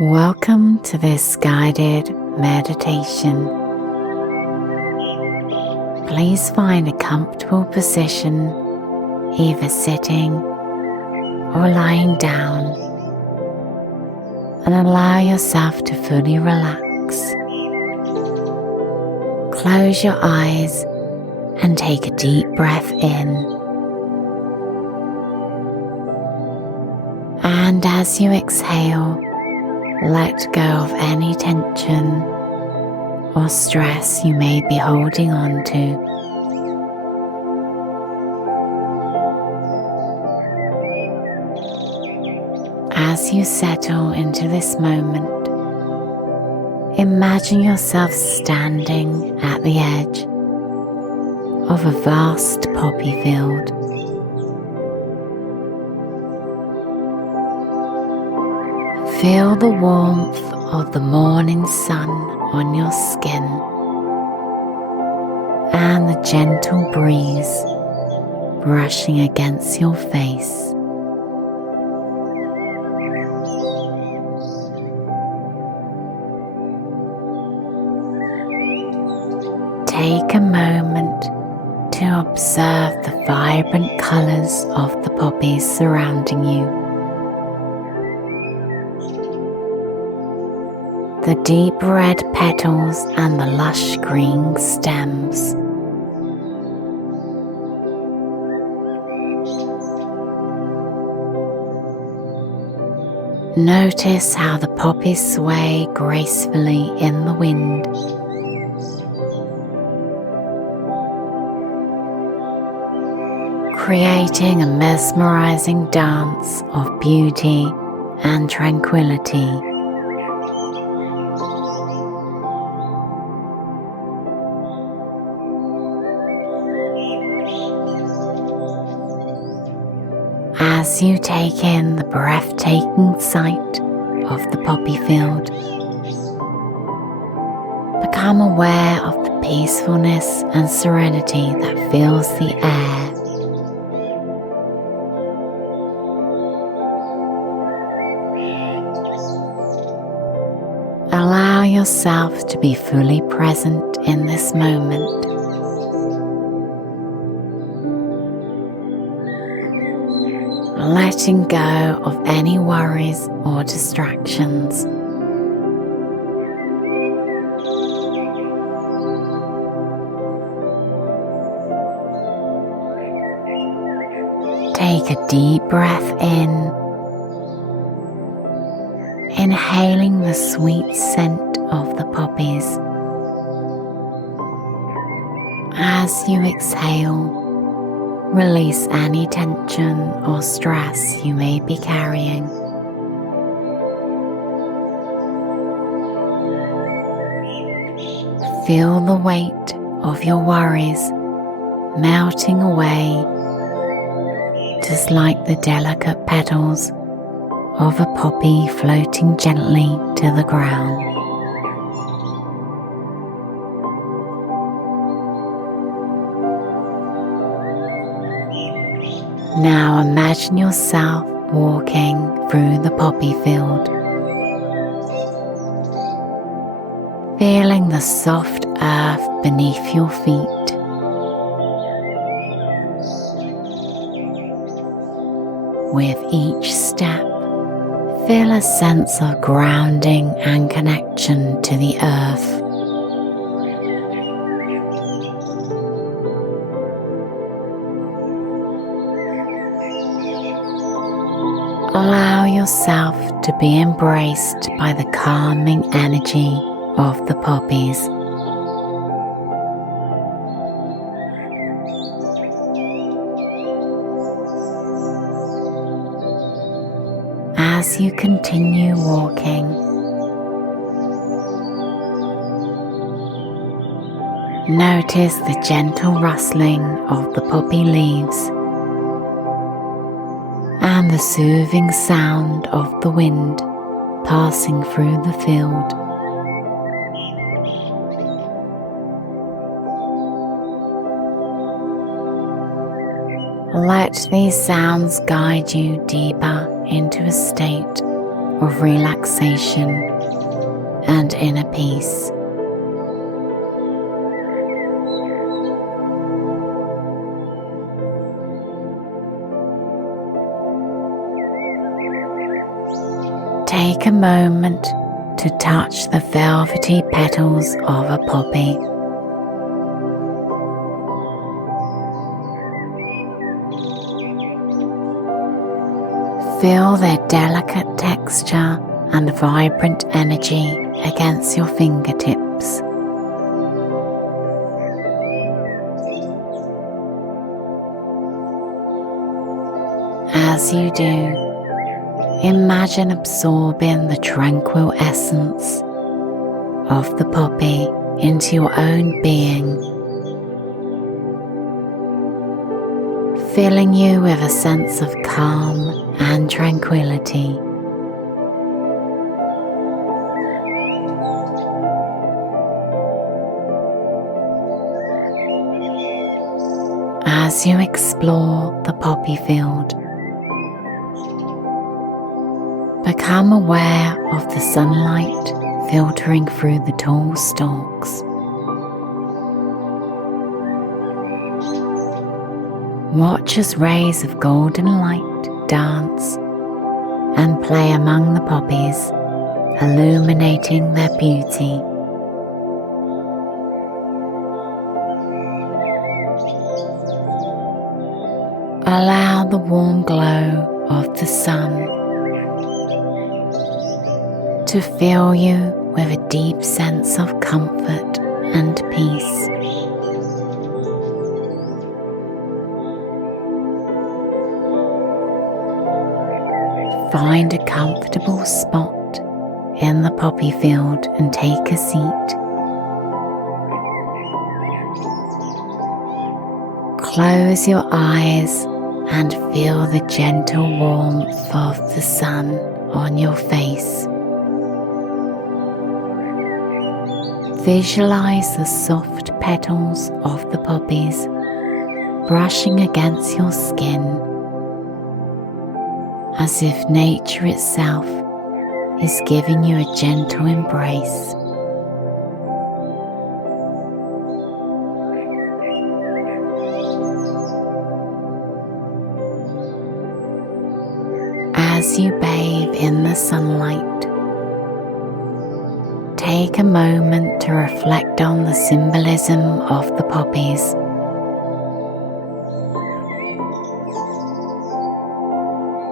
Welcome to this guided meditation. Please find a comfortable position, either sitting or lying down, and allow yourself to fully relax. Close your eyes and take a deep breath in. And as you exhale, let go of any tension or stress you may be holding on to. As you settle into this moment, imagine yourself standing at the edge of a vast poppy field. Feel the warmth of the morning sun on your skin and the gentle breeze brushing against your face. Take a moment to observe the vibrant colors of the poppies surrounding you. The deep red petals and the lush green stems. Notice how the poppies sway gracefully in the wind. Creating a mesmerizing dance of beauty and tranquility. As you take in the breathtaking sight of the poppy field, become aware of the peacefulness and serenity that fills the air. Allow yourself to be fully present in this moment. Letting go of any worries or distractions. Take a deep breath in, inhaling the sweet scent of the poppies. As you exhale, release any tension or stress you may be carrying. Feel the weight of your worries melting away, just like the delicate petals of a poppy floating gently to the ground. Now imagine yourself walking through the poppy field, feeling the soft earth beneath your feet. With each step, feel a sense of grounding and connection to the earth. Allow yourself to be embraced by the calming energy of the poppies. As you continue walking, notice the gentle rustling of the poppy leaves and the soothing sound of the wind passing through the field. Let these sounds guide you deeper into a state of relaxation and inner peace. Take a moment to touch the velvety petals of a poppy. Feel their delicate texture and vibrant energy against your fingertips. As you do, imagine absorbing the tranquil essence of the poppy into your own being, filling you with a sense of calm and tranquility. As you explore the poppy field, become aware of the sunlight filtering through the tall stalks. Watch as rays of golden light dance and play among the poppies, illuminating their beauty. Allow the warm glow of the sun to fill you with a deep sense of comfort and peace. Find a comfortable spot in the poppy field and take a seat. Close your eyes and feel the gentle warmth of the sun on your face. Visualize the soft petals of the poppies brushing against your skin, as if nature itself is giving you a gentle embrace. As you bathe in the sunlight, take a moment to reflect on the symbolism of the poppies.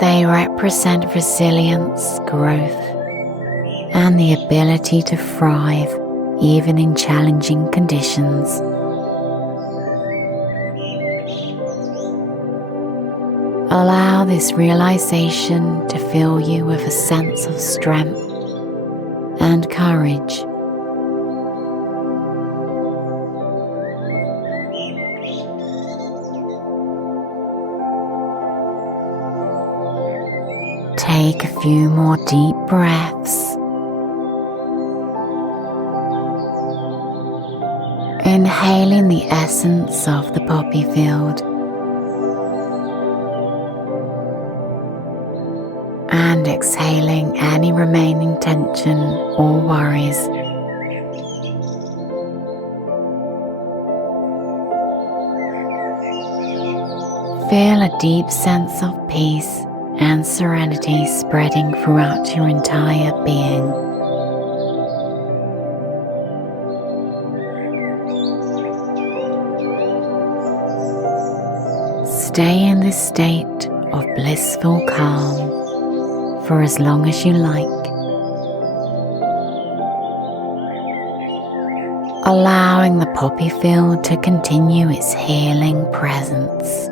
They represent resilience, growth, and the ability to thrive even in challenging conditions. Allow this realization to fill you with a sense of strength and courage. Take a few more deep breaths. Inhaling the essence of the poppy field and exhaling any remaining tension or worries. Feel a deep sense of peace and serenity spreading throughout your entire being. Stay in this state of blissful calm for as long as you like, allowing the poppy field to continue its healing presence.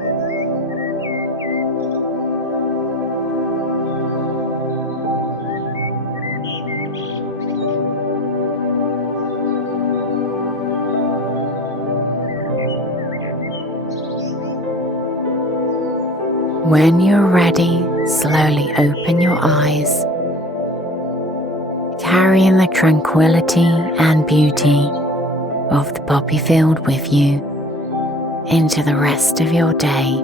When you're ready, slowly open your eyes, carrying the tranquility and beauty of the poppy field with you into the rest of your day.